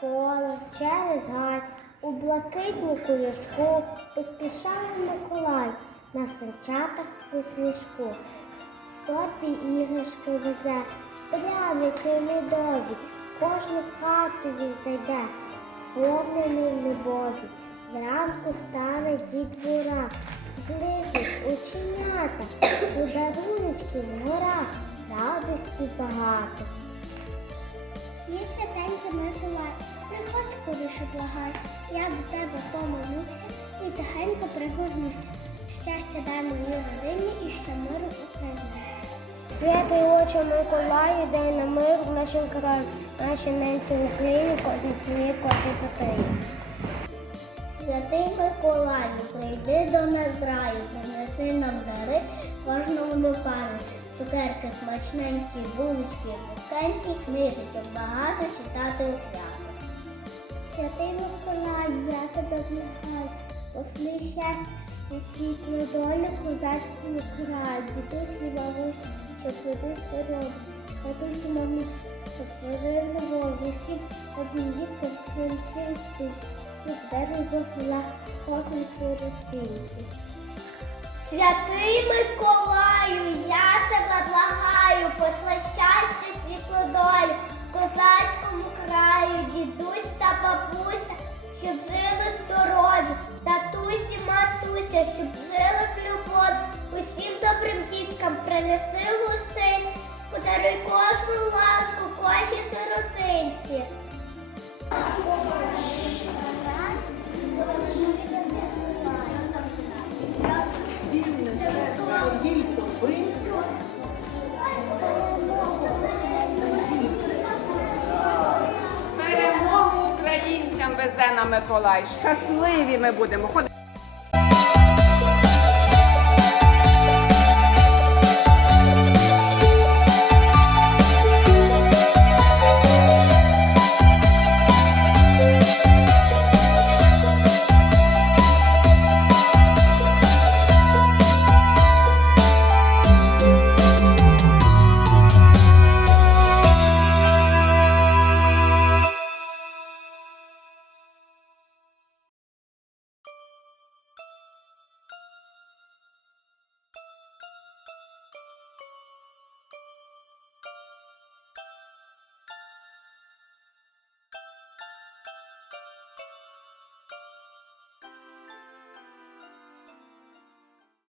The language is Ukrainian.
поле, через гай, у блакитні кулішку поспішає Миколай на сельчатах у сніжку. В торбі іграшки везе, пряники медові, кожну хату він зайде, сповнений любові. Зранку стане дітвора, зблизить оченята, подаруночків гора, радості багато. Є святенький Миколай, приходь скоріше благай, я до тебе помолюся і тихенько пригорнуся. Щастя дай моїй родині і що миру Україні. Святий очі Миколаю, дай на мир в нашому краю, наші ненці Україні, кожен свій кожен потиє. Святий Миколаю, прийди до нас з раю, принеси нам дари кожному до пари. Цукерки смачненькі, булочки, пухенькі, книжечок, багато читати у свято. Святий Миколаю, я тебе благаю, пошли щастя від світлої долі козацькому краю, дідусь і бабусь, щоб люди здорові, татусь і мамусь, щоб творили любові, всім одним діткам, всім всім всім. Дай Бог ласку кожній сиротинці. Святий Миколаю, я тебе благаю, пошли щастя світло долі, козацькому краю, дідусь та бабуся, щоб жили здорові, татусі, матуся, щоб жили в любові, усім добрим діткам принеси гостинці, подаруй кожну ласку, кожній сиротинці. Перемогу українцям везе на Миколай. Щасливі ми будемо.